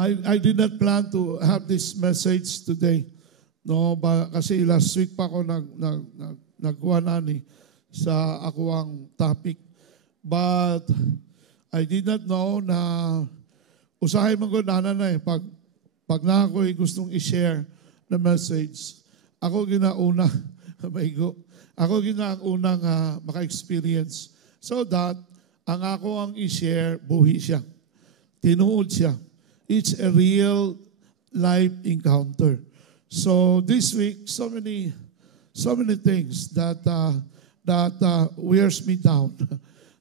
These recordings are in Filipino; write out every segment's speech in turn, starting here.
I did not plan to have this message today. No, kasi last week pa ako nagkuha nani sa ako ang topic. But I did not know na usahay man ko na pag na ako'y gustong i-share na message, ako ginauna, maigo, ako ginaunang maka-experience so that ang ako ang i-share, buhi siya. Tinuod siya. It's a real life encounter. So this week, so many things that wears me down.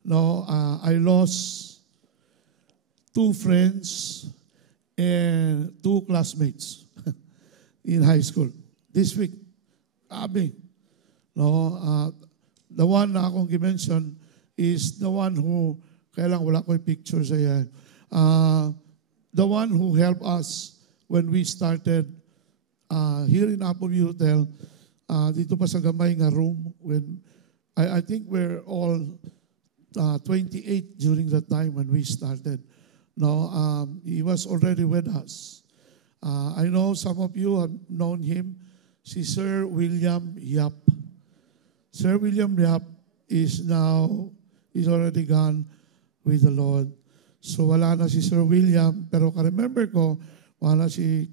No, I lost 2 friends and 2 classmates in high school this week. Abi, no, the one na akong gimension is the one who kailang wala ko yung picture sa iya. The one who helped us when we started here in Appleview Hotel, dito pa sa gamay nga room, when I think we're all 28 during the time when we started. No, he was already with us. I know some of you have known him, si Sir William Yap. Sir William Yap is already gone with the Lord. So wala na si Sir William, pero ka-remember ko, wala si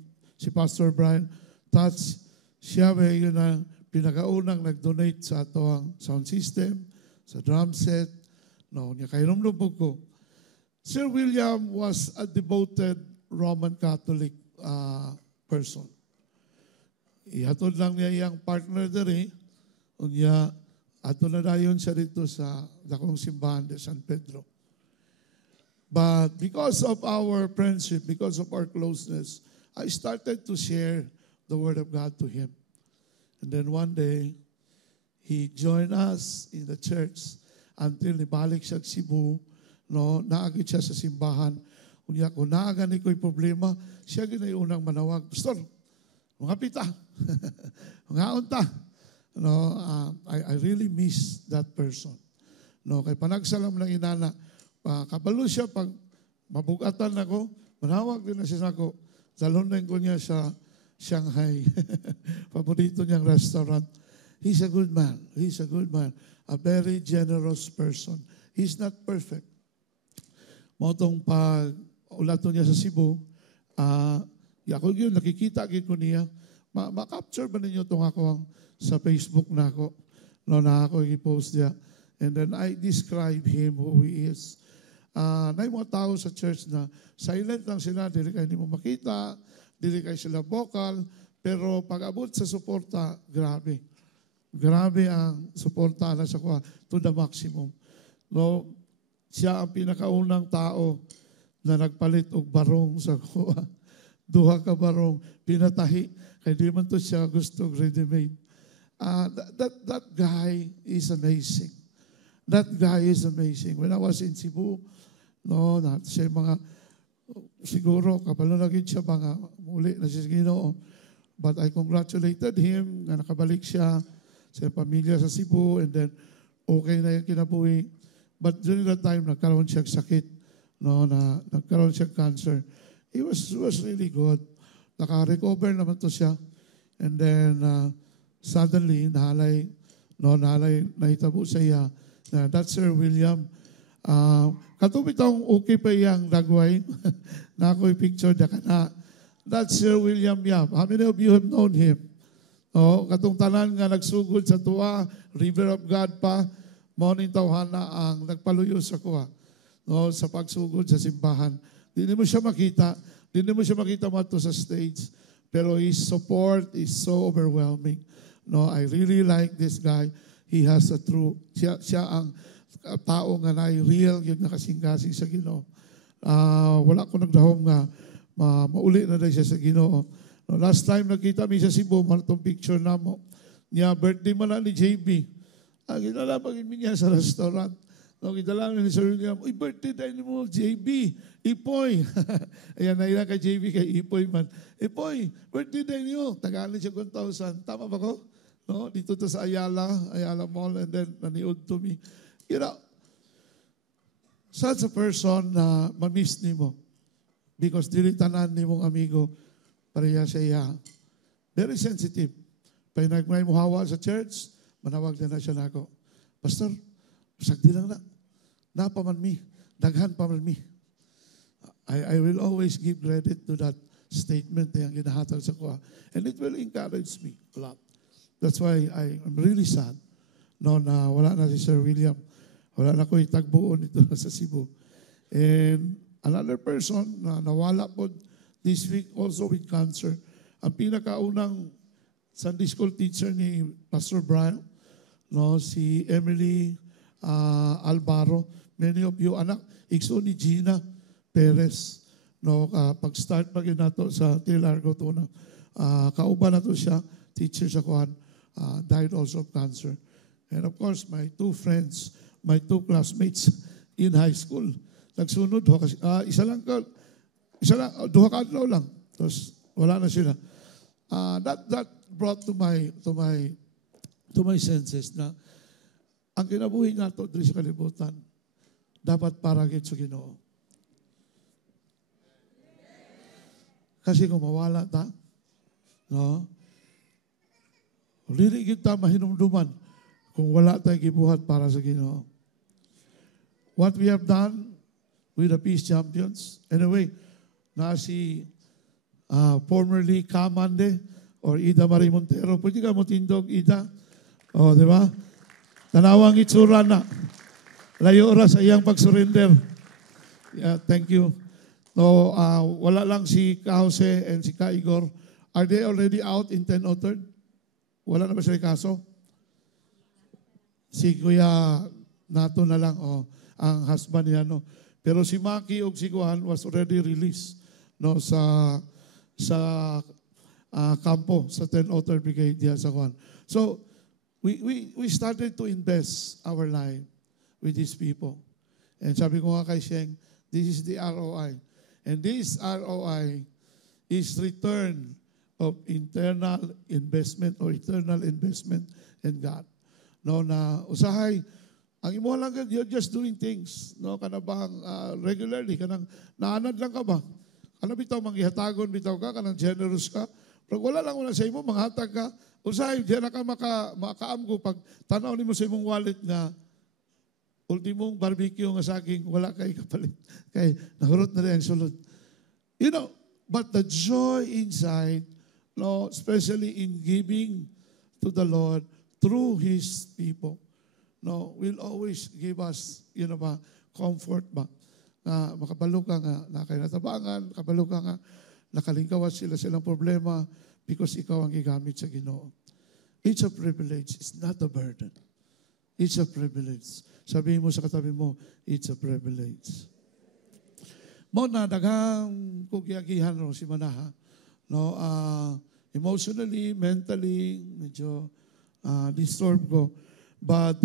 Pastor Brian, that's siya yun ang pinakaunang nag-donate sa ato sound system, sa drum set, no, niya kainom-lubog ko. Sir William was a devoted Roman Catholic person. Ihatod lang niya iyang partner dere, unya ato na dayon siya dito sa dakong simbahan de San Pedro. But because of our friendship, because of our closeness, I started to share the Word of God to him. And then one day, he joined us in the church until nibalik siya sa Cebu. No, naagit siya sa simbahan. Unya ko, naagani ko'y problema, siya ginayunang manawag. Pastor, mga pita, mga unta. No, I really miss that person. No, kay panagsalam ng inana, kabalo siya pag mabugatan ako, manawag din na siya ako. Salonin ko niya sa Shanghai. Paborito niyang restaurant. He's a good man. He's a good man. A very generous person. He's not perfect. Motong pag ulato niya sa Cebu, ako yun, nakikita ko niya, ma-capture ba ninyo itong ako sa Facebook na ako? No, na ako i-post niya. And then I describe him who he is. Na yung mga tao sa church na silent lang sila, dili kayo hindi mo makita, dili kayo sila vocal, pero pag abot sa suporta, grabe. Grabe ang suporta na sa kuha to the maximum. No, siya ang pinakaunang tao na nagpalit og barong sa kuha. 2 ka barong, pinatahi. Kaya di man to siya gusto ready-made. That guy is amazing. That guy is amazing. When I was in Cebu, no, siya mga, siguro, kapalo na siya mga muli na siya Ginoo. But I congratulated him na nakabalik siya sa pamilya sa Cebu and then okay na yung kinabuhi. But during that time, nagkaroon siya sakit. No, nagkaroon siya cancer. He was really good. Naka-recover naman to siya. And then, suddenly, nahalay, nahitabo sa iya. That's Sir William. Katupitong okay pa iyang dagway. Na ako'y picture niya ka na. That's Sir William Yap. How many of you have known him? Oh, katong tanan nga nagsugod sa tuwa, River of God pa, morning tawhana ang nagpaluyo sa kuha. No, sa pagsugod sa simbahan. Hindi mo siya makita. Hindi mo siya makita mo sa stage. Pero his support is so overwhelming. No, I really like this guy. He has a true, siya ang tao nga na real, yung nakasing-kasing sa Ginoo. Wala ko nagdahom nga, mauli na siya sa Ginoo. No, last time nakita mi sa Cebu, itong picture na mo. Niya, birthday mo na ni JB. Ginalapagin niya sa restaurant. No, ginalapagin ni Sir William, uy, birthday tayo mo, JB, Ipoy. Ayan, nailan kay JB, kay Ipoy man. Ipoy, birthday tayo niyo. Tagalin siya 1,000. Tama ba ko? No, dito to sa Ayala Mall, and then naniod to me. You know, such a person na ma-miss ni mo. Because dili tanan ni mong amigo, pareha sa iya. Very sensitive. Pag nagmay muhawa sa church, manawag na siya nako. Pastor, sagdi lang na. Napaman mi. Daghan pa man mi. I will always give credit to that statement na yung ginahatag sa kuha. And it will encourage me a lot. That's why I'm really sad no, na wala na si Sir William. Wala na ko itagbuon ito sa Cebu. And another person na nawala po this week also with cancer. Ang pinakaunang Sunday school teacher ni Pastor Brian, no, si Emily Albaro. Many of you, anak, ikso ni Gina Perez. No, pag-start pa nato sa Tilargo to na kauban na to siya, teacher sa kuhan, died also of cancer. And of course, my two friends, my two classmates in high school, nagsunod ho kasi isa lang duha ka adlaw lang. Tapos wala na sila. That brought to my senses na ang kinabuhi nato diri sa kalibutan dapat para gid sa Ginoo. Kasi kung mawala ta, no? Dili gid ta mahinumduman kung wala tayong gibuhat para sa Ginoo. What we have done with the Peace Champions, anyway, na si formerly Kamande or Ida Marie Montero, pwede ka mo tindog, Ida? O, di ba? Tanawang itsura na. Layo ora sa iyang pag-surrender. Yeah, thank you. No, wala lang si Ka Jose and si Ka Igor. Are they already out in 1003? Wala na ba sila kaso? Si Kuya Nato na lang, ang husband niya, no. Pero si Maki o si Kuhan was already released, no, sa kampo, sa 1003 Brigade diya sa Kuhan. So, we started to invest our life with these people. And sabi ko nga kay Sheng, this is the ROI. And this ROI is return of internal investment or eternal investment in God. No, na usahay, ang imo lang you're just doing things. No, kana bang regularly, kanang naanad lang ka ba? Kana bitaw manghihatagon bitaw ka, kanang generous ka. Pero wala lang una sa imo, manghatag ka. Usahay, diyan na ka makaamgo pag tanaw nimo sa imong wallet nga ultimong barbecue nga saging, wala kay kapalit. Kay nahurot na rin ang sulod. You know, but the joy inside, no, especially in giving to the Lord through His people, no, will always give us, comfort ba? Na makabalo ka nga, na kayo natabangan, makabalo ka nga, nakalingkawas silang problema because ikaw ang gigamit sa Ginoo. It's a privilege. It's not a burden. It's a privilege. Sabihin mo sa katabi mo, it's a privilege. Mo na daghang kugiagihan ro si Manaha. No, emotionally, mentally, medyo disturbed ko. But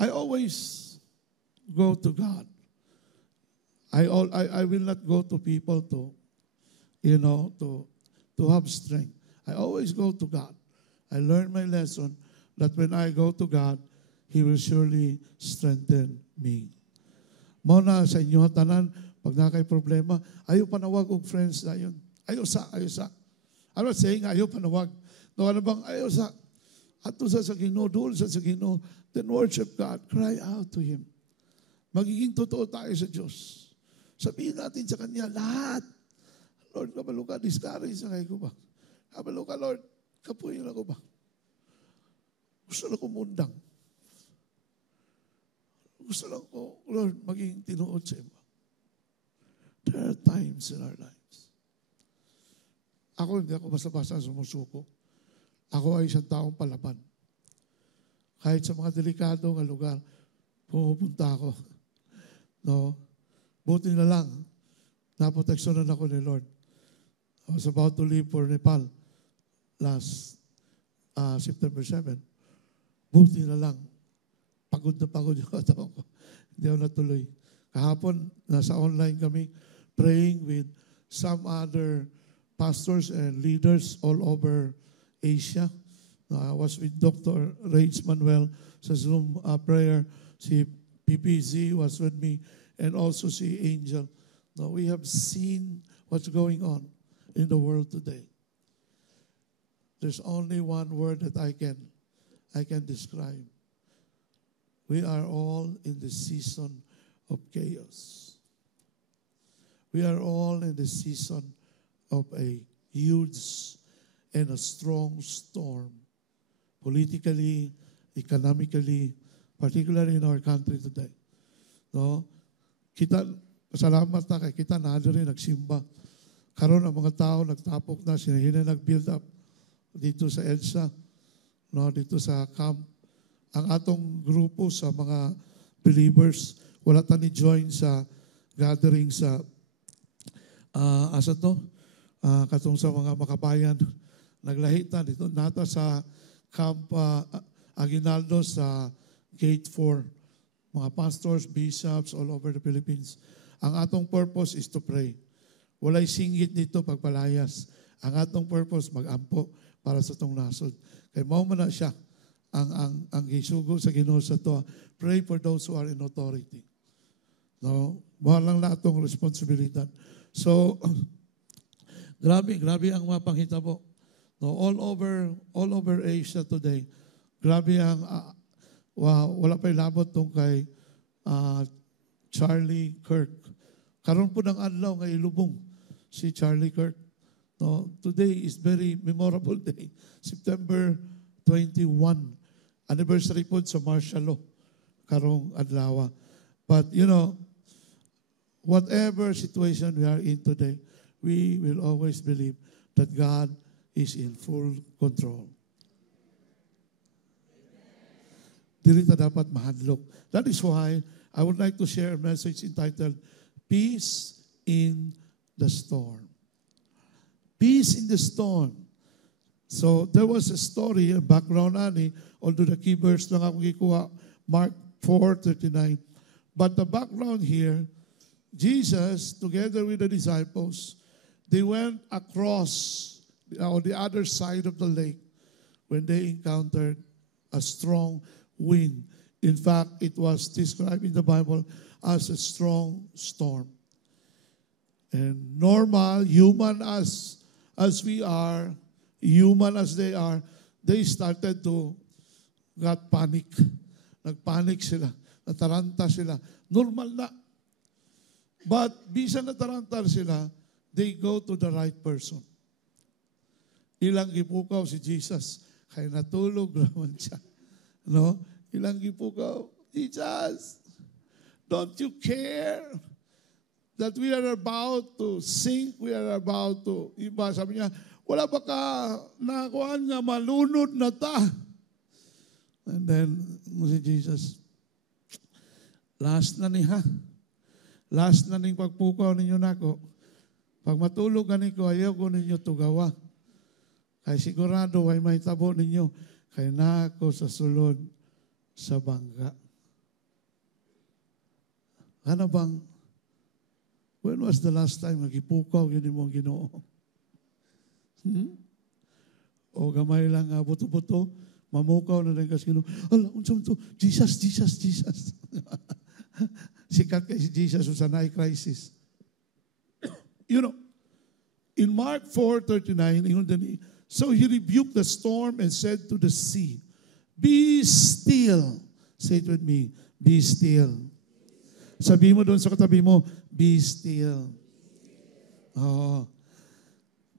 I always go to God. I will not go to people to have strength. I always go to God. I learned my lesson that when I go to God, He will surely strengthen me. Mao na sa inyo tanan, pag nakay problema, ayaw panawag og friends na yun. Ayaw sa. I'm not saying ayaw panawag. No, ano bang ayaw sa? Ato sa Ginoo, doon sa Ginoo, then worship God, cry out to Him. Magiging totoo tayo sa Diyos. Sabihin natin sa Kanya, lahat. Lord, kabalo ka, discourage na kayo ba? Kabalo ka, Lord, kapuyin ako ba? Gusto na ko mundang. Gusto lang ko, Lord, maging tinuod sa iba. There are times in our lives. Ako, hindi ako basta-basta sumusuko. Ako ay isang taong palaban. Kahit sa mga delikado nga lugar, pumupunta ako. No? Buti na lang, naproteksyonan ako ni Lord. I was about to leave for Nepal last September 7. Buti na lang, pagod yung katawan ko. Hindi ako natuloy. Kahapon, nasa online kami, praying with some other pastors and leaders all over Asia. I was with Dr. Rage Manuel sa Zoom prayer. Si PPZ was with me and also si Angel No, we have seen what's going on in the world today. There's only one word that I can describe. We are all in the season of chaos. We are all in the season of a huge and a strong storm, politically, economically, particularly in our country today. No? Kita, salamat na kay kita na rin nagsimba. Karon ang mga tao nagtapok na, sila nag-build up dito sa EDSA, no, dito sa camp. Ang atong grupo sa mga believers, wala ta ni join sa gathering sa katong sa mga makabayan. Naglahita dito nata sa Camp Aguinaldo sa Gate 4. Mga pastors, bishops all over the Philippines. Ang atong purpose is to pray. Walay singgit dito pagpalayas. Ang atong purpose magampo para sa tong nasod. Kay mao man na siya ang gisugo sa Ginoo sa to. Pray for those who are in authority. No, mahal lang na atong responsibilidad. So grabe ang mapanghitabo. No, all over Asia today. Grabe ang wala pa labot tong kay Charlie Kirk. Karon po ng adlaw nga ilubong si Charlie Kirk. No, today is very memorable day. September 21. Anniversary po sa martial law. Karong adlaw. But you know, whatever situation we are in today, we will always believe that God is in full control. Dili ta dapat mahadlok. That is why I would like to share a message entitled, Peace in the Storm. Peace in the storm. So there was a story, a background ani, although the key verse lang akong gikuha, Mark 4:39. But the background here, Jesus, together with the disciples, they went across on the other side of the lake when they encountered a strong wind. In fact, it was described in the Bible as a strong storm. And normal, human as we are, human as they are, they started to got panic. Nagpanic sila. Nataranta sila. Normal na. But bisan nataranta sila, they go to the right person. Ilang gipukaw si Jesus. Kaya natulog naman siya. No? Ilang gipukaw, Jesus, don't you care that we are about to sink, we are about to, iba, sabi niya, wala ba ka nakuhaan nga malunod na ta? And then, si Jesus, last na niya, last na ning pagpukaw ninyo nako. Pag matulog gani ko, ayaw ko ninyo tugawa. Kaya sigurado, ay may tabo ninyo. Kaya na ako sa sulod sa bangka. Ano bang, when was the last time nagipukaw yun mo ang Ginoo? O gamay lang buto-buto, mamukaw na lang kasi Ginoo. Ala, unsam to? Jesus. Sikat kay si Jesus sa night crisis. You know, in Mark 4:39, so he rebuked the storm and said to the sea, be still. Say it with me, be still. Sabi mo doon sa katabi mo, be still. Oh.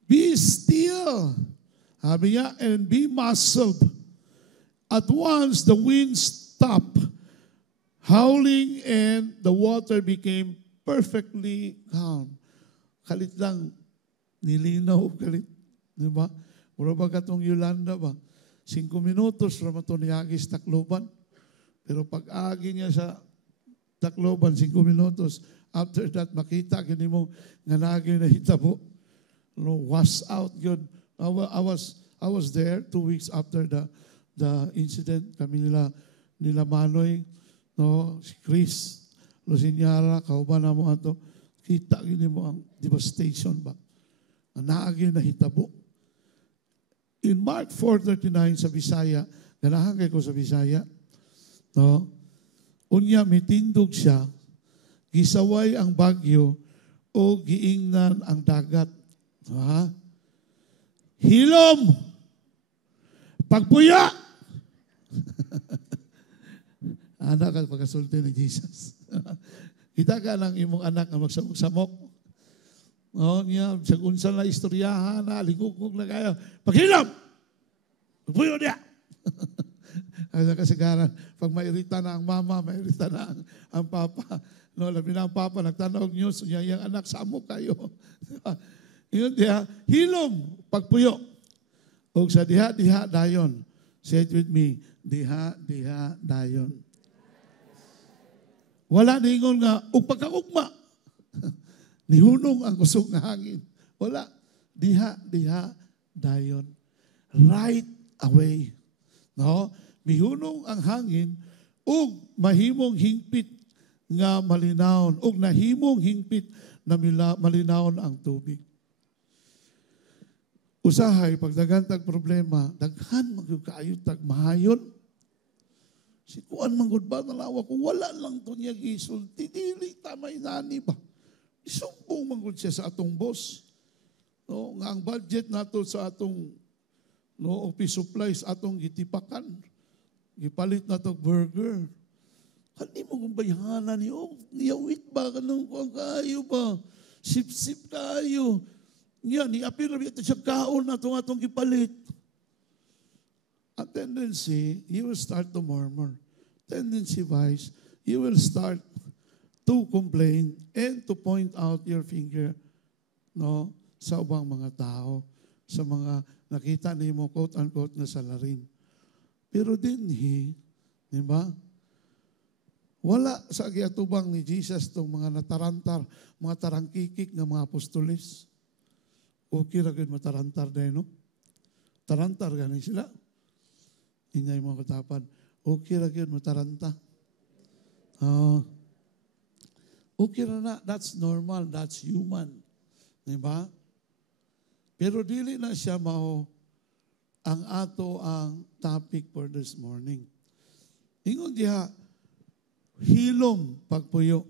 Be still. Sabi niya, and be muzzled. At once the wind stopped howling and the water became perfectly calm. Kalit lang, nilinaw, kalit. Diba? Mura ba katong Yolanda ba? 5 minutos raman ito niyagis Tacloban. Pero pag-agi niya sa Tacloban, 5 minutos. After that, makita kini mo nga nagi na hitabo. No, was out good. I was there 2 weeks after the incident. Kami nila Manoy, no, si Chris, Lucinyara, kauban na mo ato. Kita gini mo ang devastation ba? Naagi na hitabo. In Mark 4:39 sa Bisaya, ganahan kay ko sa Bisaya, no? Unya mitindog siya, gisaway ang bagyo, o giingnan ang dagat. Ha? Hilom, pagpuya. Anak at pagkasulti ni Jesus. Kita ka ng imong anak na magsamok-samok. O niya, sa unsan na istoryahan na, ligugog na kayo. Paghilom! Pagpuyo niya! Ang kasagaran, pag mairita na ang mama, mairita na ang papa. No, labi na ang papa, nagtanong nyo, so yung anak, samok kayo. Yun diha, hilom, pagpuyo. O sa diha dayon. Say it with me, diha dayon. Wala ningon nga, pagkaugma. Nihunong ang kusog nga hangin. Wala, diha dayon. Right away. No? Mihunong ang hangin, ug mahimong hingpit nga malinawon, ug nahimong hingpit na malinawon ang tubig. Usahay, pagdagantag problema, daghan magkaayo tag mahayon. Si kuan manggod ba nalawa kung wala lang to niya gisulti, dili tamay nani ba? Isumbong manggod siya sa atong boss. No, nga ang budget nato sa atong office supplies atong gitipakan. Gipalit na to burger. Hindi mo kung bayahanan niyo. Niyawit ba ka nung kayo ba? Sip-sip kayo. Yan, i-appear na ito siya kaon na itong atong gipalit. A tendency, you will start to murmur. Tendency wise, you will start to complain and to point out your finger sa ubang mga tao, sa mga nakita ni mo quote-unquote na salarin. Pero dinhi, di ba? Wala sa giatubang ni Jesus itong mga natarantar, mga tarangkikik ng mga apostoles. Okay ra gid matarantar dahil, no? Tarantar gani sila. Ingay mga katapan. Okay ra gid mataranta. Okay ra na. That's normal. That's human. Di ba? Pero dili na siya mao ang ato ang topic for this morning. Ingon diha, hilom pagpuyo.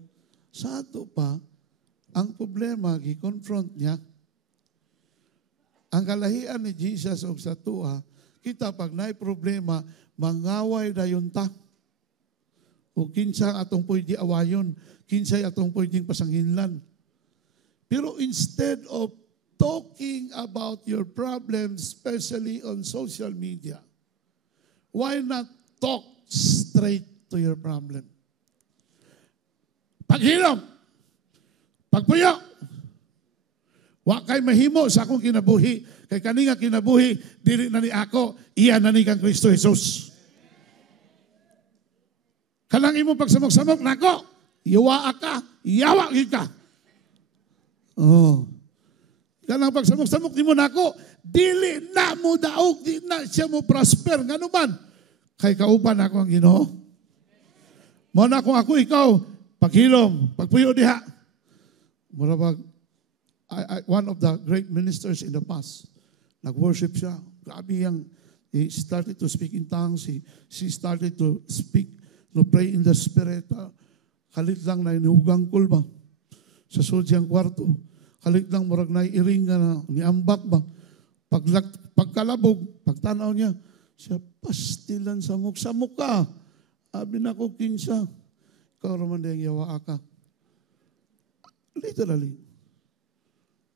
Sa ato pa, ang problema, gi-confront niya. Ang kalahian ni Jesus o sa tuwa, kita pag naay problema, mangaway dayon ta. O kinsa atong pwede awayon, kinsay atong pwedeng pasanghinlan. Pero instead of talking about your problems, especially on social media, why not talk straight to your problem? Paghilom, pagpuyo, wa kay mahimo sa akong kinabuhi, kay kani nga kinabuhi, dili na ni ako, iya na ni kang Kristo Jesus. Kanang imo pagsamok-samok nako, yawa ka, yawa ka. Oh. Kanang pagsamok-samok nimo nako, dili na mo daog, di na siya mo prosper. Ngano man? Kay kauban ako ang Ginoo. Mo na kung ako ikaw, paghilom, pagpuyo diha. Murabag, one of the great ministers in the past, nag-worship siya. Grabe yang, he started to speak in tongues. She started to speak, pray in the Spirit. Kalit lang na inuhugang kulba sa sudyang kwarto. Kalit lang murag na iring na niambak ba. Pagkalabog, pagtanaw niya, siya pastilan sa mukha. Abi na ko kinsa. Ikaw raman diyang yawa ka. Literally,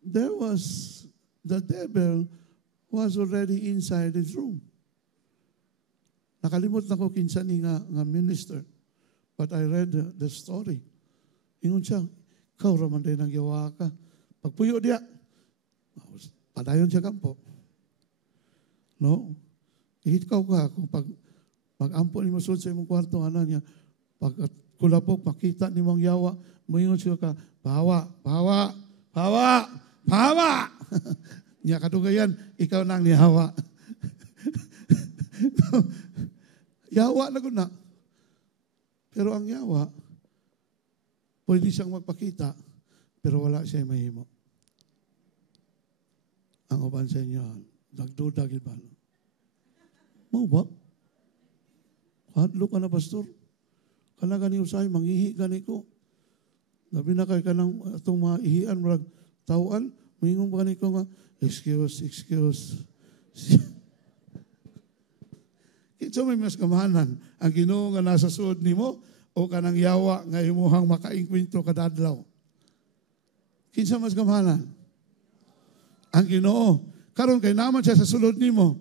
the devil was already inside his room. Nakalimot na ko kinsa ni nga minister. But I read the story. Ingon siya, ikaw raman diyang yawa ka. Pagpuyo diya, padayon siya kampo. No? Ihitkaw ka kung pag-ampo ni masud sa imong kwarto, ano niya, pag kulapok, pakita ni mong yawa, muingon siya ka, bawa. Niya kadugayan, ikaw nang nihawa. Yawa na guna. Pero ang yawa, pwede siyang magpakita, pero wala siya mahimo. Ang uban sa inyo, nagduda ba? Mau ba? Hadlo ka na, pastor. Kana gani usay, manghihi gani ko. Labi na kay kanang itong mga ihian, marag tauan, mayroon ba ni ko nga, excuse. Kinsa may mas kamahanan, ang Ginoo nga nasa suod nimo o kanang yawa nga imuhang makaingkwento kadadlaw. Kinsa mas kamahanan? Ang Ginoo. Karon kay naman siya sa sulod nimo.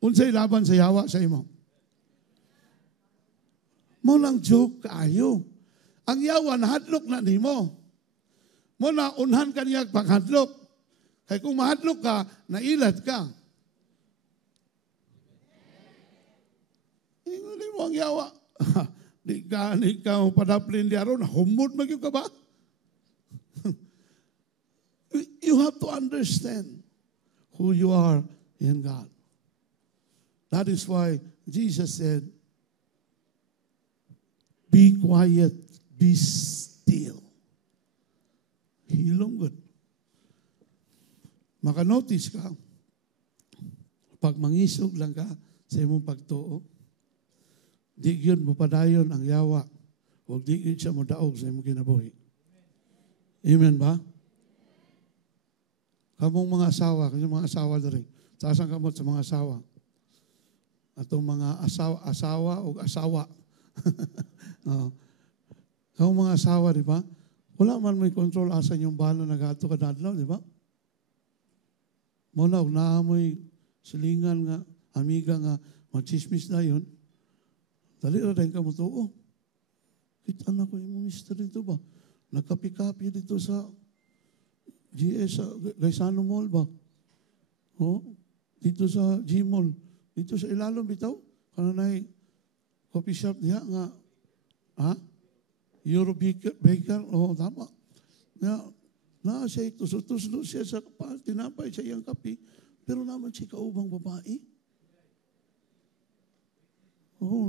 Unsay laban sa yawa sa imo? Mo lang joke kaayo. Ang yawa nahadlok na nimo. Mo na unhan kaniya paghadlok. Kay kung mahadlok ka, nailad ka. Inguli mo ang yawa. Di ka padaplin di aron, humod magyug ka ba? You have to understand who you are in God. That is why Jesus said, be quiet, be still. Hilong good. Maka-notice ka, pag mangisog lang ka sa imong pagtuo, di yun mo padayon ang yawa, o di yun siya mo daog sa imong kinabuhi. Amen ba? Kamong mga asawa na rin. Taasang kamot sa mga asawa. Atong mga asawa o asawa. Kamong mga asawa, di ba? Wala man may control asan yung bala na gato kadadlaw, di ba? Muna, naamoy silingan nga, amiga nga, machismis na yun. Dali na rin ka mo to, kita na ko yung mister dito ba? Nagkapi-kapi dito sa GS, sa Gaisano Mall ba? Dito sa G-Mall. Dito sa ilalong bitaw. Kananay coffee shop niya nga, Euro Baker, tama. Na siya tuslo siya sa tinapay sa iyang kape, pero naman siya kaubang babae.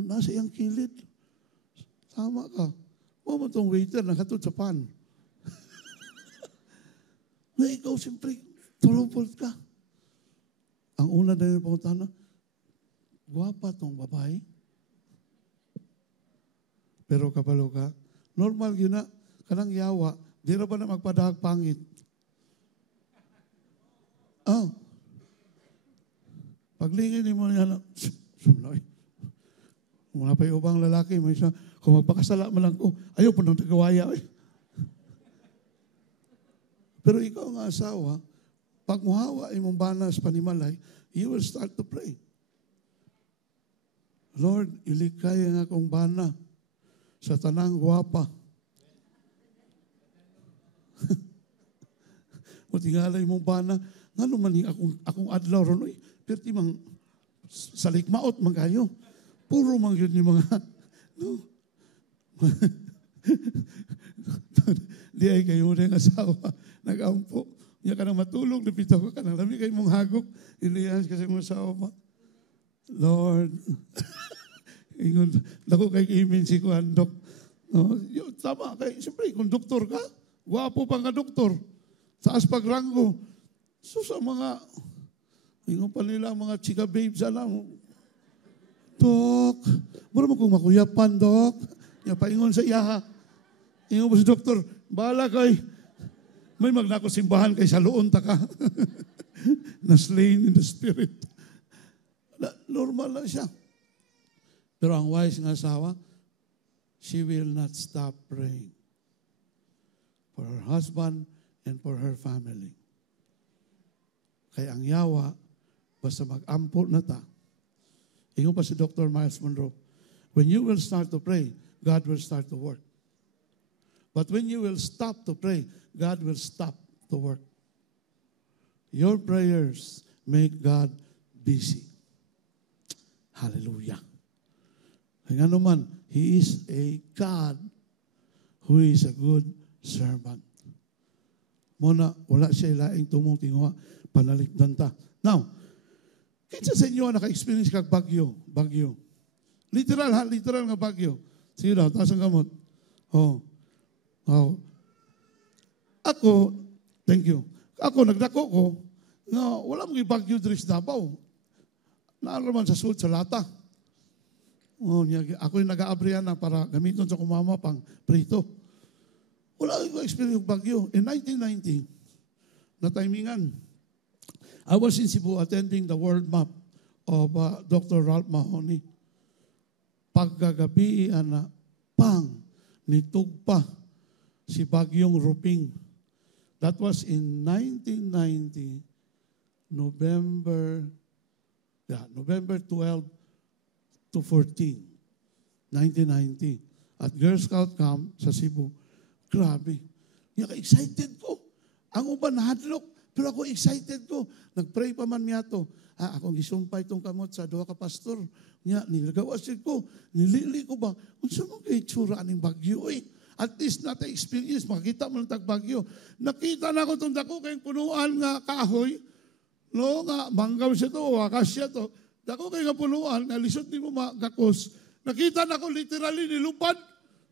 Nasa iyang kilid. Tama ka. Mo itong waiter, nakatod sa pan. Na ikaw siyempre, troubled ka. Ang una na yung pangutana, guwapa tong babae. Pero kabalo ka, normal yun na, kanang yawa, di na ba na magpadahag pangit? Paglingin mo niya na, sumlay. Muna pa yung ubang lalaki, may isa, kung magpakasala mo lang ko, ayaw po nang tagawaya. Pero ikaw ang asawa, pag muhawa imong banas panimalay, you will start to pray. Lord, ilikay ang akong bana sa tanang guwapa. O tingalay mong bana, nga naman akong adlaw ron, pero timang salikmaot man kayo. Puro man yun yung mga, di ay kayo na yung asawa, nag-ampo. Niya ka nang matulog, napitaw ka nang lami kayo mong hagok, ilihan kasi mong asawa. Lord, ingon, dako kay Kimin si Kuandok. Tama kay, siyempre, kung doktor ka, guwapo pang ka doktor, taas pagranggo. So sa mga, ingon pa nila, mga chika babes, alam, Dok, mura mo kung makuyapan, Dok. Niya paingon sa iyaha. Ingon mo si doktor, bahala kay, may magnako simbahan kay sa loon ta ka. Na slain in the spirit. Normal lang siya. Pero ang wise ng asawa, she will not stop praying for her husband and for her family. Kaya ang yawa, basta mag-ampo na ta. Ingon pa si Dr. Miles Monroe, when you will start to pray, God will start to work. But when you will stop to pray, God will stop to work. Your prayers make God busy. Hallelujah. Kaya nga naman, He is a God who is a good servant. Muna, wala siya ilaing tumong tinguha, panalikdan ta. Now, kinsa sa inyo naka-experience kag bagyo? Literal nga bagyo. Sige daw, taas ang kamot. Ako, thank you. Ako, nagdako ko, na wala mong bagyo diri sa Davao. Naaraman sa sud sa lata. Ako yung nag-aabrihan na para gamiton sa kumama pang prito. Wala ko experience yung bagyo. In 1990, na timingan, I was in Cebu attending the world map of Dr. Ralph Mahoney. Pagkagabi, nitugpa si Bagyong Ruping. That was in 1990, November 12 to 14, 1990. At Girl Scout Camp sa Cebu. Grabe. Excited ko. Ang uban nahadlok, pero ako excited ko. Nagpray pa man niya to. Akong gisumpay itong kamot sa duha ka pastor. Nilagawasin ko. Nilili ko ba? Kung saan mo kayo tsura aning bagyo At least nata experience, makita mo ng tagbagyo. Nakita na ko itong dako kayong punuan nga kahoy. No, nga, manggaw siya to, wakas siya to. Dako kayo nga punuan, nga lisod ni mo magakos. Nakita na ko literally nilupad.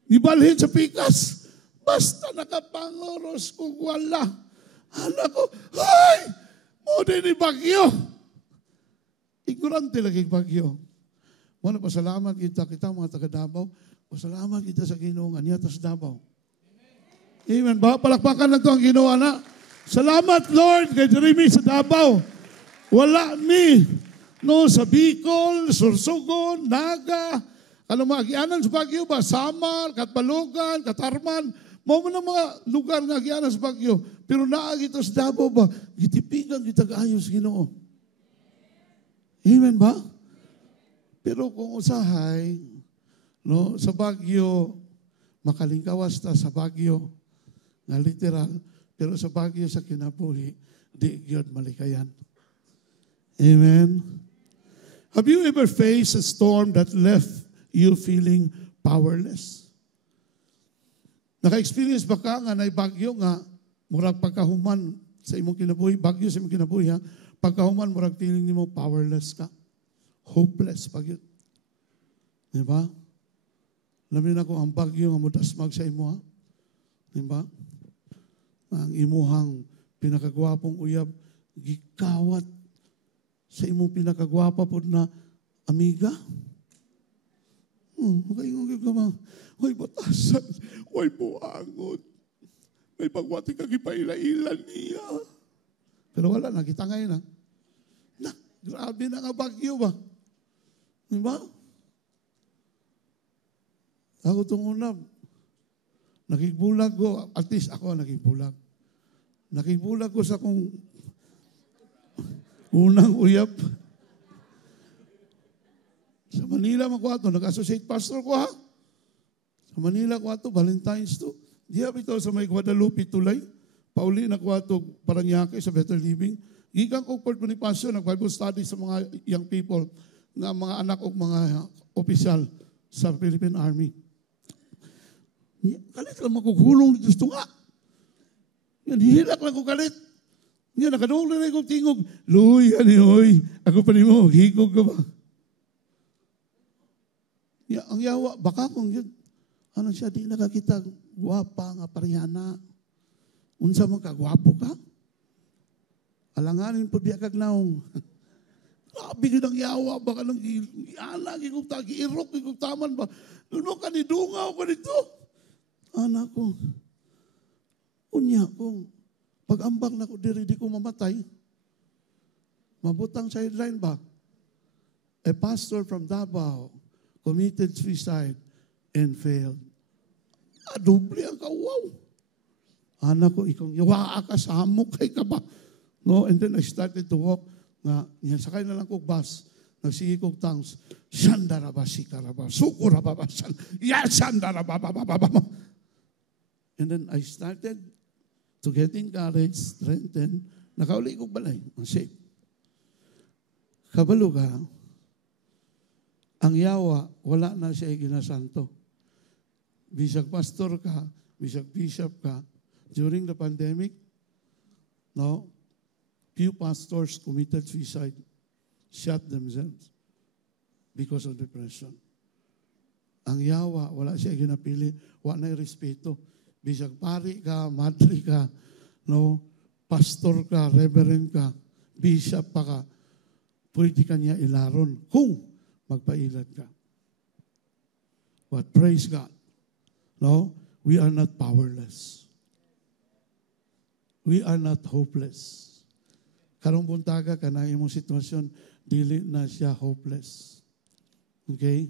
Nibalhin sa pikas. Basta nakapangoros kung wala. Anak ko, ay! Mo din ni bagyo. Ignorante lagi bagyo. Muna pasalamat kita mga taga Davao. Pasalamat kita sa Ginoo nga niya sa Davao. Amen. Ba? Palakpakan na ito ang ginawa na. Salamat, Lord, kay Jeremy sa Davao. Wala mi. No, sa Bicol, Sorsogon, Naga, ano mga agianan sa Bagyo ba? Samar, Katbalugan, Katarman. Mga mga lugar nga agianan sa Bagyo. Pero naagito sa Davao ba? Gitipigan, gitag-ayos, Ginoo. Amen ba? Pero kung usahay, no, sa Bagyo, makalingkawas ta sa Bagyo, nga literal, pero sa Bagyo sa kinabuhi, di gyud malikayan. Amen? Have you ever faced a storm that left you feeling powerless? Naka-experience ba ka nga na bagyo nga, murag pagkahuman sa imong kinabuhi, bagyo sa imong kinabuhi, pagkahuman, murag feeling nimo powerless ka. Hopeless pag yun. Diba? Lamin ako ang bagyo nga mudasmag sa imo, diba? Ang imuhang pinakagwapong uyab, gikawat sa imong pinakagwapa po na amiga. Okay, may batasan, may buangon, may pagwati kang ipaila-ilan niya. Pero wala na, kita ngayon grabe na nga bagyo ba? Diba? Ako itong unab, nakigbulag ko, at least ako nakigbulag. Nakigbulag ko sa kong unang uyab. Sa Manila magkwato, nag-associate pastor ko Sa Manila ko Valentine's to. Diya ito sa may Guadalupe Tulay. Pauli na ko Paranaque sa Better Living. Gikan ko po ni pastor, nag-Bible study sa mga young people, na mga anak o mga opisyal sa Philippine Army. Kalit lang magkukulong dito ito nga. Yan, hilak lang ko kalit. Yan, nakadong na kong tingog. Luy, hoy. Ako pa ni mo, higog ka ba? Yan, ang yawa, baka kung yun, ano siya, di nakakita, guwapa nga parihana. Unsa mo ka, guwapo ka? Alanganin po biya kag naong. Grabe yun ang yawa, baka nang ialagi kong giirok, kong taman ba? Luno ka ni dungaw ko dito. Anak ko, unya kong, pag-ambang na ko diri, di ko mamatay. Mabutang sideline ba? A pastor from Davao committed suicide and failed. Doble ang kawaw. Anak ko, ikaw, yawa ka sa hamok, kay ka ba? No, and then I started to walk. Sakay na lang ko bus. Nagsige kong tongues. Shandaraba, sikaraba, sukuraba, shandaraba. And then I started to get encouraged, strengthened. Nakauli ko balay. Ang shape. Kabalo ka, ang yawa, wala na siya ginasanto. Bisag pastor ka, bisag bishop ka, during the pandemic, no, few pastors committed suicide, shot themselves because of depression. Ang yawa, wala siya ginapili, wala na respeto. Bisag pari ka, madri ka, no, pastor ka, reverend ka, bishop pa ka, pwede ka niya ilaron kung magpailad ka. But praise God. No? we are not powerless. We are not hopeless. Karong buntaga ka na imong sitwasyon, dili na siya hopeless. Okay?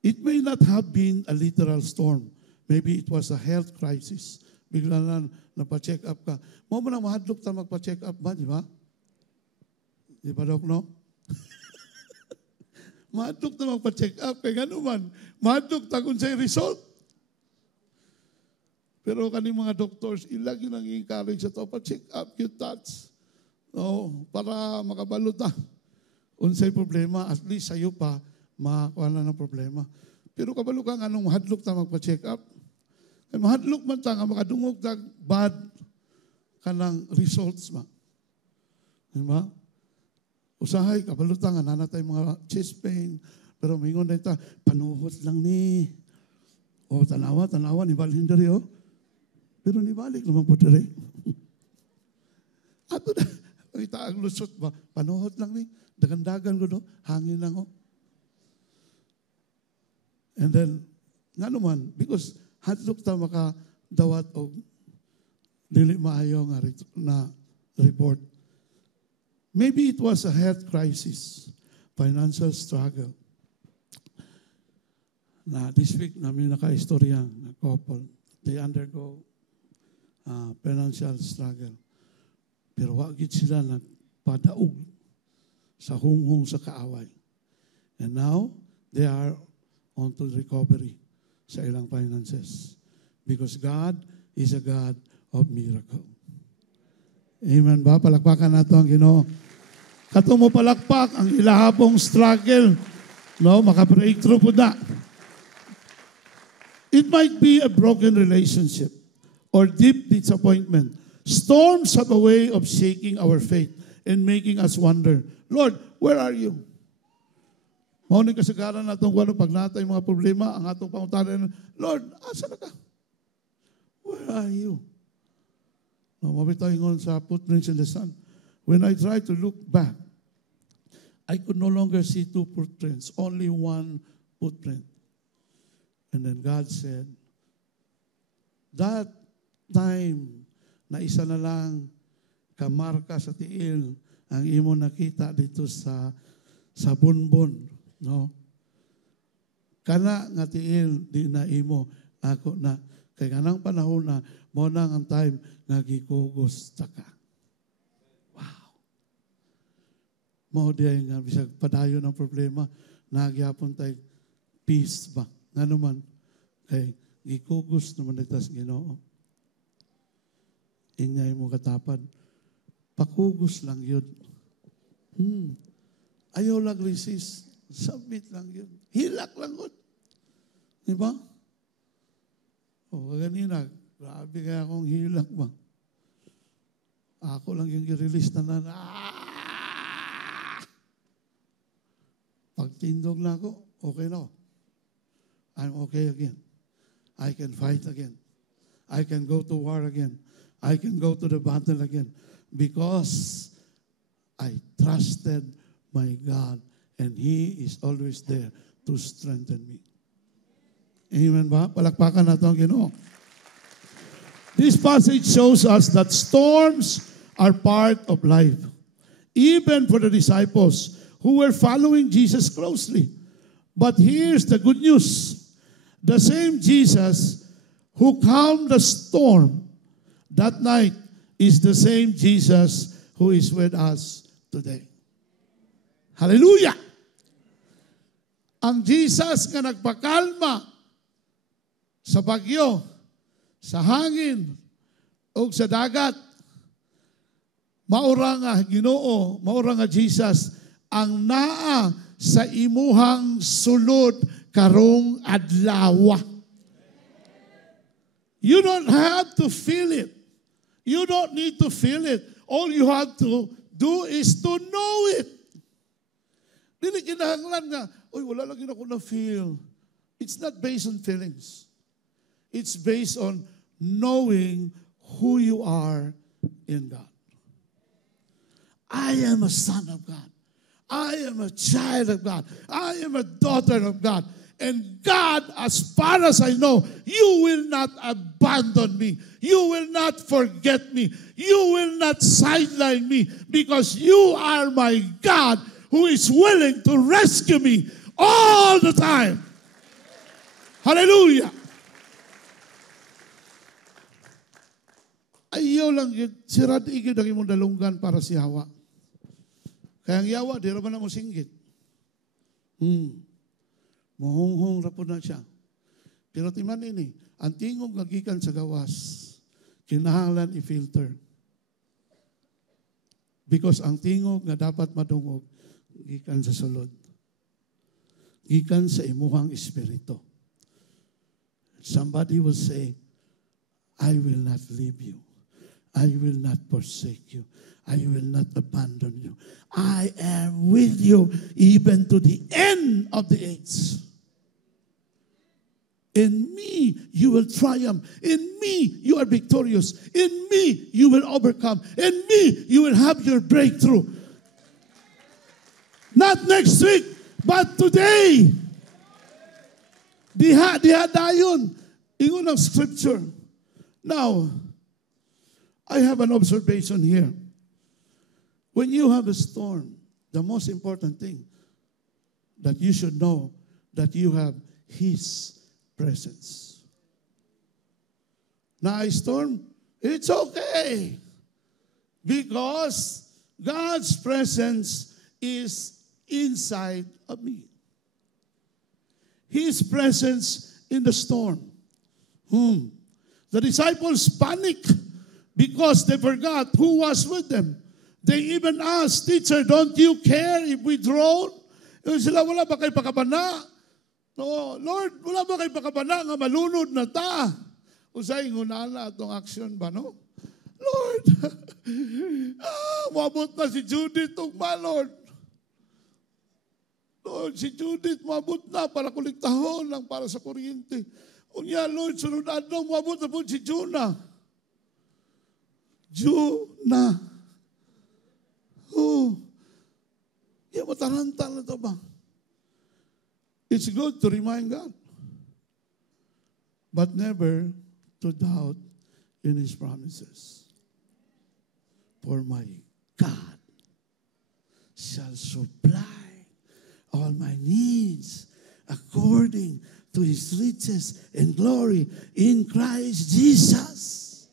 It may not have been a literal storm. Maybe it was a health crisis. Bigla na napa-check up ka. Mo nang mahadlok ta magpa-check up ba, di ba? Di ba, Dok, no? Mahadlok ta magpa-check up. Kaya gano'n man, mahadlok ta kung sa'y result. Pero kaning mga doctors, ilagi nang i-encourage sa to, pa-check up yung touch. No, para makabalo ta. Unsay problema, at least sa'yo pa, makakuha na ng problema. Pero kabalo ka nga nung mahadlok ta magpa-check up. Ay mahadlok man ta nga makadungog ta bad ka ng results ma. Diba? Usahay, kabalo ta nga nanatay mga chest pain. Pero mingon na ta, panuhot lang ni. O tanawa, ni balhin dari o. Pero nibalik naman po dari. Ato na, ita ang lusot ba? Panuhot lang ni. Dagan-dagan ko no, hangin lang o. And then, nga naman, because hadlok ta makadawat o dili maayo nga na report. Maybe it was a health crisis, financial struggle. Na this week namin naka-istoryang na couple. They undergo financial struggle. Pero wagit sila nagpadaog sa hunghong sa kaaway. And now, they are onto recovery sa ilang finances. Because God is a God of miracle. Amen ba? Palakpakan nato ang Ginoo. Katong mo palakpak ang ilahapong struggle, no, maka-breakthrough po na. It might be a broken relationship or deep disappointment. Storms have a way of shaking our faith and making us wonder, Lord, where are you? Mauning kasagaran natong walo pag natay mga problema, ang atong pangutanan, Lord, asa na ka? Where are you? No, mabitaw ingon sa footprints in the sun. When I try to look back, I could no longer see two footprints, only one footprint. And then God said, that time na isa na lang kamarka sa tiil ang imo nakita dito sa bunbon. No? Kana nga tiil di na imo ako na kay kanang panahon na mo nang ang time nga gikugos ta ka. Wow. Mao diay nga bisag padayon ang problema nagyapon tay peace ba ngano man kay gikugos naman itas Ginoo. Ingay mo katapad pakugos lang yun. Ayaw lang resist. Submit lang yun. Hilak lang yun. Diba? O, ganina, grabe kaya akong hilak ba? Ako lang yung i-release na Pagtindog na ako, okay na. I'm okay again. I can fight again. I can go to war again. I can go to the battle again. Because I trusted my God and He is always there to strengthen me. Amen ba? Palakpakan natin ang Ginoo. This passage shows us that storms are part of life. Even for the disciples who were following Jesus closely. But here's the good news. The same Jesus who calmed the storm that night is the same Jesus who is with us today. Hallelujah! Ang Jesus nga nagpakalma sa bagyo, sa hangin, o sa dagat, maura nga Ginoo, maura nga Jesus, ang naa sa imuhang sulod karong adlaw. You don't have to feel it. You don't need to feel it. All you have to do is to know it. Dili kinahanglan nga, oy, wala lagi na ako na-feel. It's not based on feelings. It's based on knowing who you are in God. I am a son of God. I am a child of God. I am a daughter of God. And God, as far as I know, you will not abandon me. You will not forget me. You will not sideline me because you are my God who is willing to rescue me all the time. Hallelujah. Ayaw lang yun, sirad igid ang imong dalunggan para si Hawa. Kaya ang yawa, di raman na mo singgit. Mohonghong rapod na siya. Pero timan ini, ang tingog nagikan sa gawas, kinahanglan i-filter. Because ang tingog nga dapat madungog, gikan sa sulod. Gikan sa imuhang espiritu. Somebody will say, I will not leave you. I will not forsake you. I will not abandon you. I am with you even to the end of the age. In me, you will triumph. In me, you are victorious. In me, you will overcome. In me, you will have your breakthrough. Not next week, but today. Diha dayon. Ingon ang scripture. Now, I have an observation here. When you have a storm, the most important thing that you should know that you have His presence. Na storm, it's okay. Because God's presence is inside of me. His presence in the storm. The disciples panicked because they forgot who was with them. They even asked, Teacher, don't you care if we drown? Sila, wala ba kayo pakabana? No, Lord, wala ba kayo pakabana nga malunod na ta? Usay ngunala atong action ba, no? Lord, maabot na si Judith ugma, Lord. Lord, si Judith maabot na para kuliktahon lang para sa kuryente. Unya, Lord, sunod adlaw maabot na po si Jonah. Jonah. Oh, yeah, mataranta na ito ba? It's good to remind God, but never to doubt in His promises. For my God shall supply all my needs according to His riches and glory in Christ Jesus.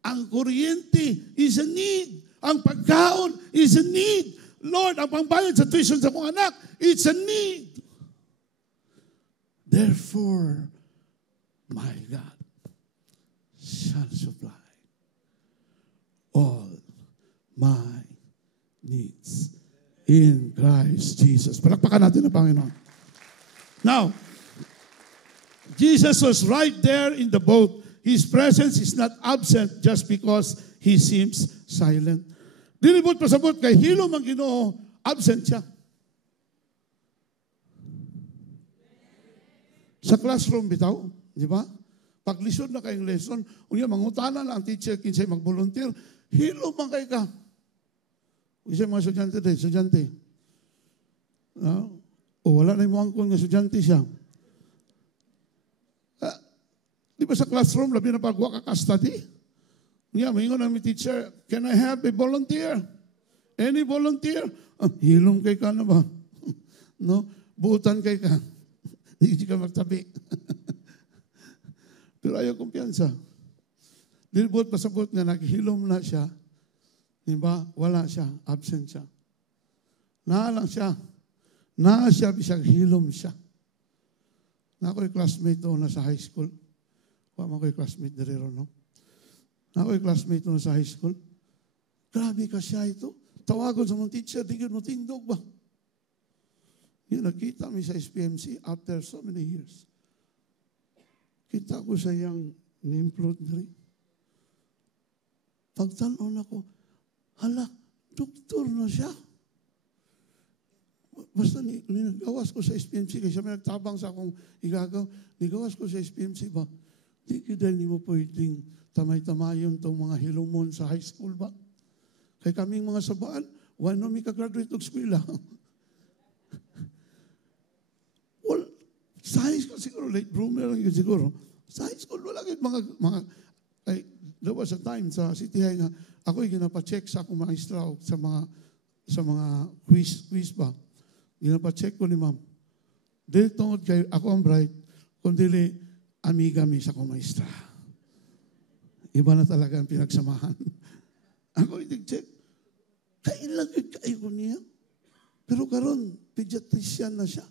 Ang kuryente is a need. Ang pagkaon is a need. Lord, ang pangbayad sa tuition sa mga anak, it's a need. Therefore, my God shall supply all my needs in Christ Jesus. Palakpakan natin ang Panginoon. Now, Jesus was right there in the boat. His presence is not absent just because He seems silent. Dilibot pasabot kay hilom ang Ginoo, absent siya. Sa classroom bitaw, di ba? Pag lisod na kayong lesson, unya mangutana lang ang teacher kinsay mag-volunteer, hilom man kay ka. Isa mga estudyante. No? O wala na yung muangkon ng estudyante siya. Di ba sa classroom, labi na pagwa ka ka-study? Yeah, maingon ang teacher, can I have a volunteer? Any volunteer? Hilom kay ka na ba? No? Buutan kay ka. Hindi ka magtabi. Pero ayaw kumpiyansa. Dilbot pasabot nga naghilom na siya. Diba? Wala siya. Absent siya. Naalang siya. Naa siya, bisag hilom siya. Na ako'y classmate na sa high school. Wala ako'y classmate na rin, no? Ako'y classmate na sa high school. Grabe ka siya ito. Tawagon sa mga teacher, di mo tindog ba? Yun, nakita mi sa SPMC after so many years. Kita ko sa iyang name-plot na rin. Pagtanaw ako, hala, doktor na siya. Basta nagawas ko sa SPMC, kasi may nagtabang sa akong igagaw, nigawas ko sa SPMC ba? Di kaya hindi mo pwedeng tamay-tamayon itong mga hilumon sa high school ba? Kaya kaming mga sabaan, wala may ka-graduate ng eskwela. Sa high school siguro, late bloomer lang yun siguro. Sa high school, wala yun there was a time sa City High na ako'y ginapacheck sa akong maestra o sa mga quiz ba. Ginapacheck ko ni ma'am. Dili tungod kay ako ang bright, kundi amiga mi sa akong maestra. Iba na talaga ang pinagsamahan. Ako i-check. Kailan yun kayo niya? Pero karon pediatrician na siya.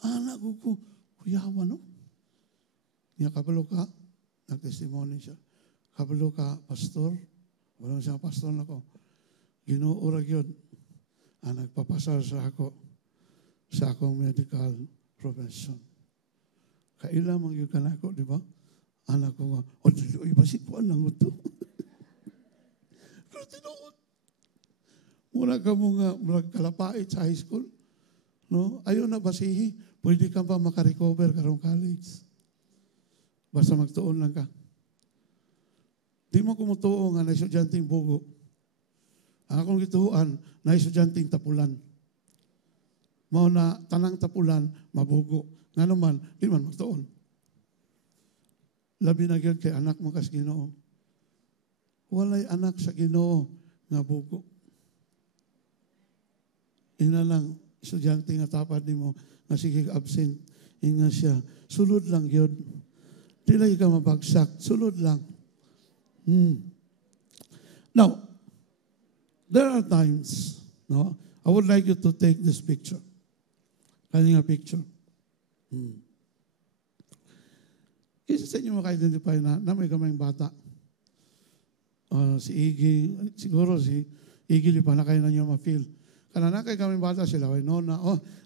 Anak ko, kuyawa no? Niya kabalo ka, nag-testimony siya. Kabalo ka, pastor. Walang siya pastor na ko. Ginuurag yun. Nagpapasar sa ako sa akong medical profession. Kailan mang yun ka na ako, di ba? Anak ko nga, iba si Kuan lang ito. Pero tinuod. Muna ka mo nga, kalapait sa high school. No? Ayaw na basihi, pwede ka pa makarecover karong college. Basta magtuon lang ka. Di mo kumutuo nga na estudyanteng bugo. Ang akong gituuan, na estudyanteng tapulan. Mao na tanang tapulan, mabugo. Nga naman, di man magtuon. Labi na gyud kay anak mo kas Ginoo. Walay anak sa Ginoo nga bugo. Ina lang, estudyante nga tapad nimo nga sige absent, inga siya. Sulod lang yun. Di lagi ka mabagsak. Sulod lang. Now, there are times, no? I would like you to take this picture. Kanya picture. Kasi sa inyo maka-identify na may kamayang bata. Si Iggy, siguro si Iggy, di pa na kayo na niyo ma-feel. Kana na kay kaming bata sila, no na,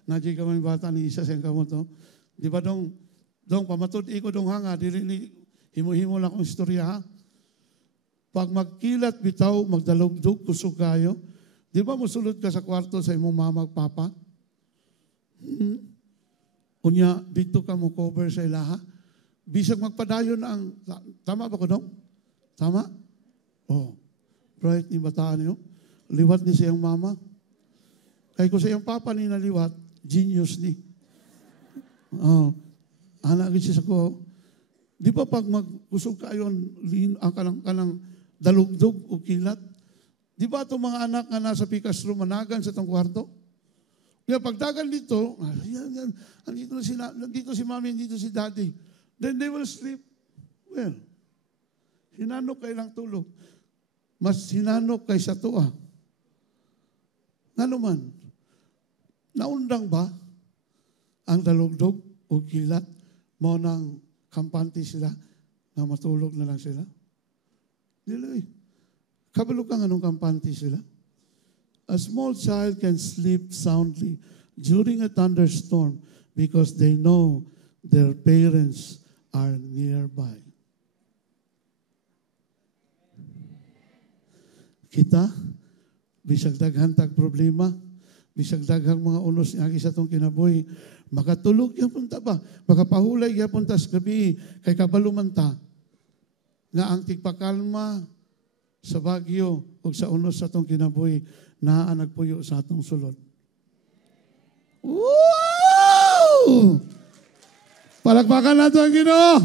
nadya kaming bata ni isa siyang kamo to. Di ba dong pamatod iko dong hanga, dili ni himo-himo lang kong istorya ha. Pag magkilat bitaw, magdalugdog, kusog kayo, di ba musulod ka sa kwarto sa imong mama ug papa? Unya, dito ka mo cover sa ilaha. Bisag magpadayon na ang, tama ba ko dong? Tama? Right ni bataan niyo. Liwat ni siyang mama. Kaya ko sa iyang papa ni naliwat, genius ni. Anak siya sa ko. Di ba pag magkusog kayo ang kanang dalugdog o kilat? Di ba itong mga anak nga nasa pikas room, managan sa itong kwarto? Kaya pagdagan dito, nandito si mami, nandito si daddy. Then they will sleep. Well, hinanok kay lang tulog. Mas hinanok kay sa tuwa. Nga naman, naundang ba ang dalugdog o kilat mo ng kampante sila na matulog na lang sila? Dili. Kabalo ka nga nung kampante sila. A small child can sleep soundly during a thunderstorm because they know their parents are nearby. Kita, bisag daghang tag problema, bisag daghang mga unos nga sa itong kinabuhi, makatulog yapon ta ba? Makapahulay yapon ta sa gabi, kay kabalumanta, nga ang tigpakalma sa bagyo o sa unos sa itong kinabuhi, na nagpuyo sa atong sulod. Woo! Palakpakan nato ang Ginoo.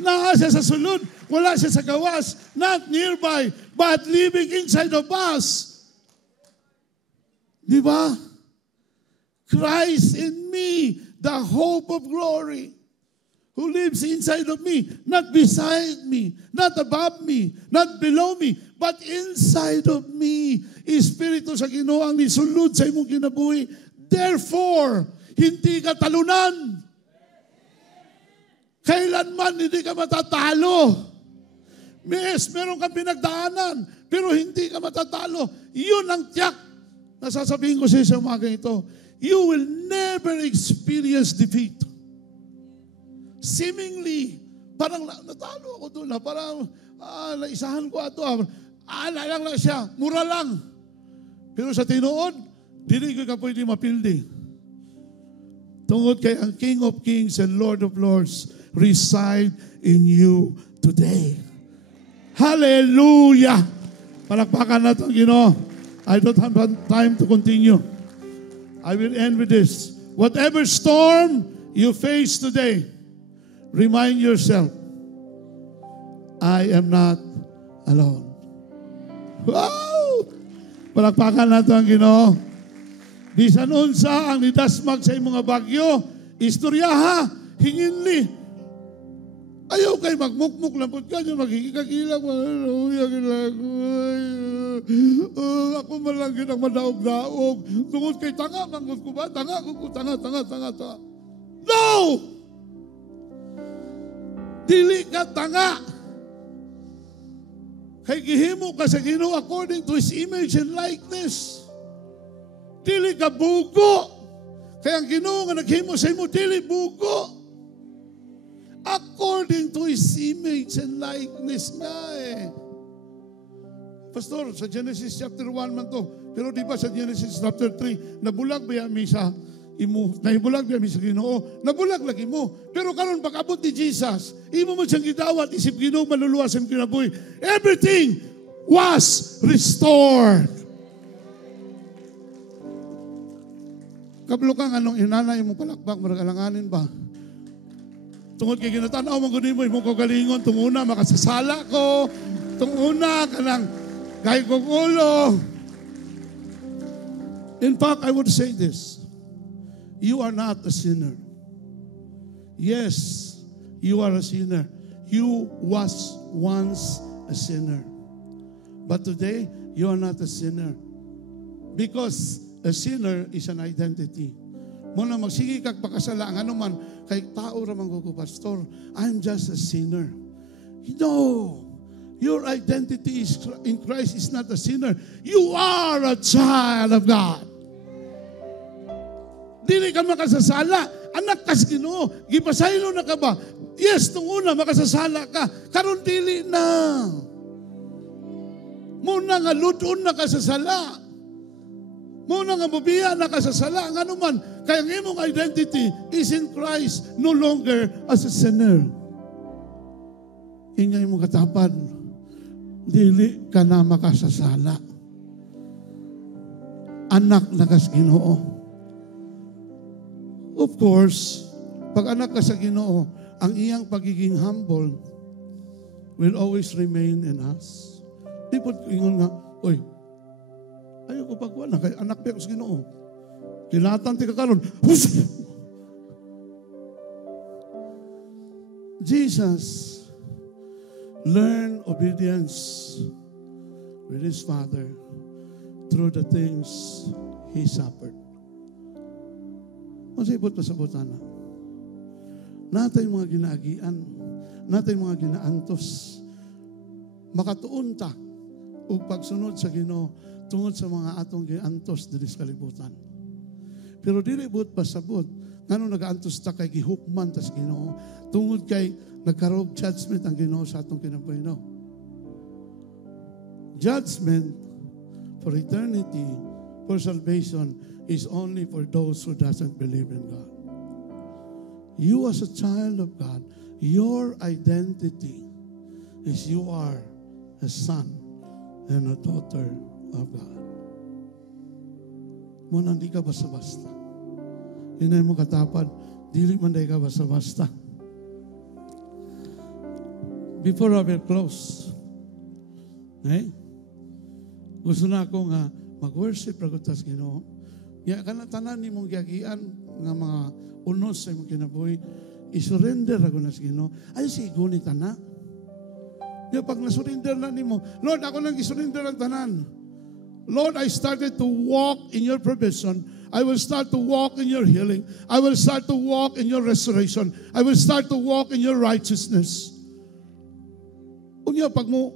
Naa siya sa sulod, wala siya sa gawas, not nearby, but living inside of us. Di ba? Christ in me, the hope of glory, who lives inside of me, not beside me, not above me, not below me, but inside of me. Espiritu sa Ginoo ang nisulod sa imong kinabuhi. Therefore, hindi ka talunan. Kailanman hindi ka matatalo. Yes, meron kang pinagdaanan, pero hindi ka matatalo. Yun ang tiyak na sasabihin ko sa isang umaga ito. You will never experience defeat. Seemingly, parang natalo ako doon. Parang naisahan ko ito. Lang siya, mura lang. Pero sa tinuod, hindi ko ka pwede mapildi. Tungod kay ang King of Kings and Lord of Lords reside in you today. Hallelujah! Palakpakan natin, Ginoo. I don't have time to continue. I will end with this. Whatever storm you face today, remind yourself, I am not alone. Wow! Palakpakan nato ang Ginoo. Bisan unsa ang nidasmag sa imong bagyo, istoryaha, hinginli. Ayaw kay magmukmuk lang po ka nyo, magkikakila ko. Ako malangin ang madaog-daog. Tungod kay tanga, mangod ko ba? Tanga. No! Dili ka tanga. Kay gihimo ka sa Ginoo according to His image and likeness. Dili ka bugo. Kaya ang Ginoo nga naghimo sa imo, dili bugo. According to His image and likeness nga eh. Pastor, sa Genesis chapter 1 man to. Pero di ba sa Genesis chapter 3, nabulag ba yami sa imo? Nahibulag ba yami sa Ginoo? Nabulag lagi mo. Pero karon pag-abot ni Jesus, imo mo siyang gidawat, isip Ginoo maluluwas ang kinabuhi. Everything was restored. Kablo kang anong inanay mo palakpak, maragalanganin ba? Tungod kay ginatanaw, magunin mo, imong kagalingon, tunguna, makasasala ko, tunguna, kanang, kay kong ulo. In fact, I would say this, you are not a sinner. Yes, you are a sinner. You was once a sinner. But today, you are not a sinner. Because a sinner is an identity. Muna magsige kag pakasala ang anuman kay tao ra man ko, pastor, I'm just a sinner. No. Your identity is in Christ is not a sinner. You are a child of God. Dili ka makasasala. Anak kas Ginoo. Gipasaylo na ka ba? Yes, nung una makasasala ka. Karon dili na. Muna nga ludon na ka sa sala. Muna nga mabiya na ka sa sala. Ang anuman, kaya ang imong identity is in Christ, no longer as a sinner. Ingay mo katapan, dili ka na makasasala. Anak na ka sa Ginoo. Of course, pag anak ka sa Ginoo, ang iyang pagiging humble will always remain in us. Di po ingon nga, oy, ayaw ko pagkuhan na, kaya anak ko sa Ginoo. Kilatan ti kakaroon. Jesus learned obedience with His Father through the things He suffered. Masibot pa sa butana. Natay mga ginaagian, natay mga ginaantos. Makatuon ta o pagsunod sa Ginoo tungod sa mga atong giantos diri sa kalibutan. Pero dili buot pasabot ngano nagaantos ta kay gihukman ta sa Ginoo tungod kay nagkarog judgment ang Ginoo sa atong kinabuhi. No? Judgment for eternity, for salvation is only for those who doesn't believe in God. You as a child of God, your identity is you are a son and a daughter of God. Muna hindi ka basta-basta. Hinay mo katapad, dili man day ka basta-basta. Before I will close, gusto na ako nga mag-worship ragutas Ginoo. Ya kanatanan ni mong giagian nga mga unos sa imong kinabuhi, isurrender ako na sa Ginoo. Ay sigunit na. Ya pag nasurrender na nimo, Lord, ako nang isurrender ang tanan. Lord, I started to walk in your provision. I will start to walk in your healing. I will start to walk in your restoration. I will start to walk in your righteousness. Unya pag mo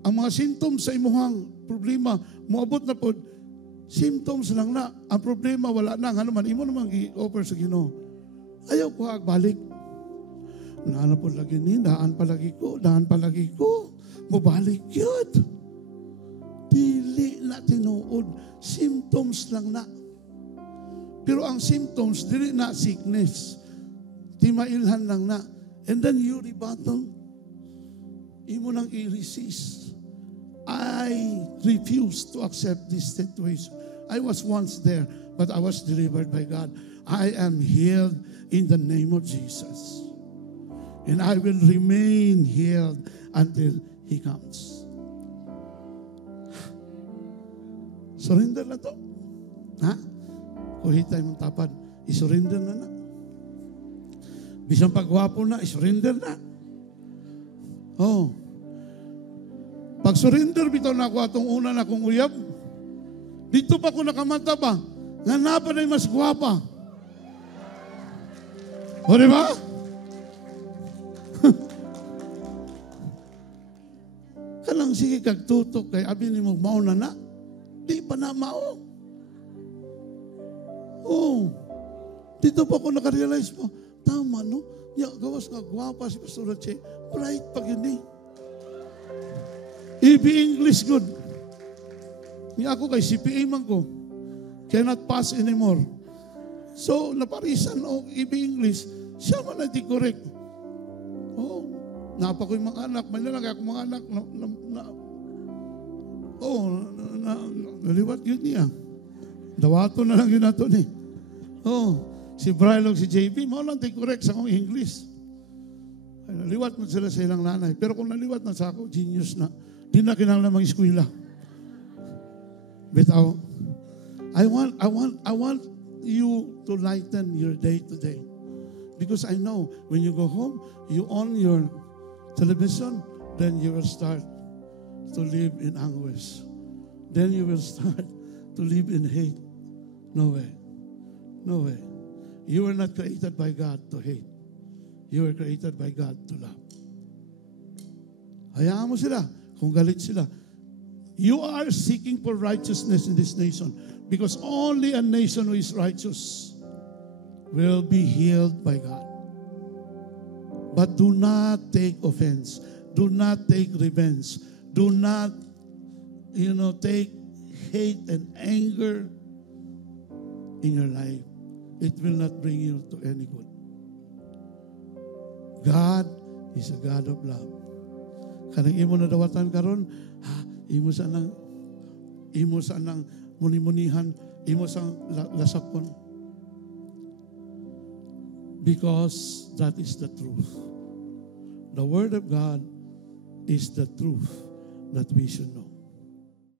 ang mga symptoms sa imuhang problema moabot na pod, symptoms lang na. Ang problema wala na. Ano man imo naman gi-offer sa Ginoo. Ayaw ko agbalik. Naan po lagi ni, daan palagi ko. Mubalik yun. Dili na tinuod. Symptoms lang na. Pero ang symptoms, dili na sickness. Timailhan lang na. And then you rebuttal. Imo nang i-resist. I refuse to accept this situation. I was once there, but I was delivered by God. I am healed in the name of Jesus. And I will remain healed until He comes. Surrender na to. Ha? Kuhitay mong tapad, isurrender na na. Bisang pagwapo na, isurrender na. Oh. Pag surrender, bitaw na ako atong una na kong uyab. Dito pa ko nakamata ba? Nga napa na mas gwapa. O diba? Kanang sige kagtutok kay abi ni mo mauna na. Di pa na mao. Oh. Dito pa ko nakarealize mo. Tama, no? Ya, gawas nga gwapa si Pastor Che. Bright pag yun eh. EB English good. Ni ako kay CPA man ko. Cannot pass anymore. So, naparisan o EB English. Siya man na di correct. Oh, napa ko yung mga anak. May nalang ako mga anak. Naliwat yun niya. Dawato na lang yun nato ni. Oh, si Brian si JP, mo lang di correct sa akong English. Ay, naliwat mo sila sa ilang nanay. Pero kung naliwat na sa ako, genius na. Di na kinahanglan mga eskwela. Bitaw, I want you to lighten your day today. Because I know when you go home, you on your television, then you will start to live in anguish. Then you will start to live in hate. No way. No way. You were not created by God to hate. You were created by God to love. Hayaan mo sila. Kung galit sila. You are seeking for righteousness in this nation because only a nation who is righteous will be healed by God. But do not take offense. Do not take revenge. Do not, take hate and anger in your life. It will not bring you to any good. God is a God of love. Kanang imo na dawatan karon, imo sa nang muni-munihan, imo sa lasakon. Because that is the truth. The Word of God is the truth that we should know.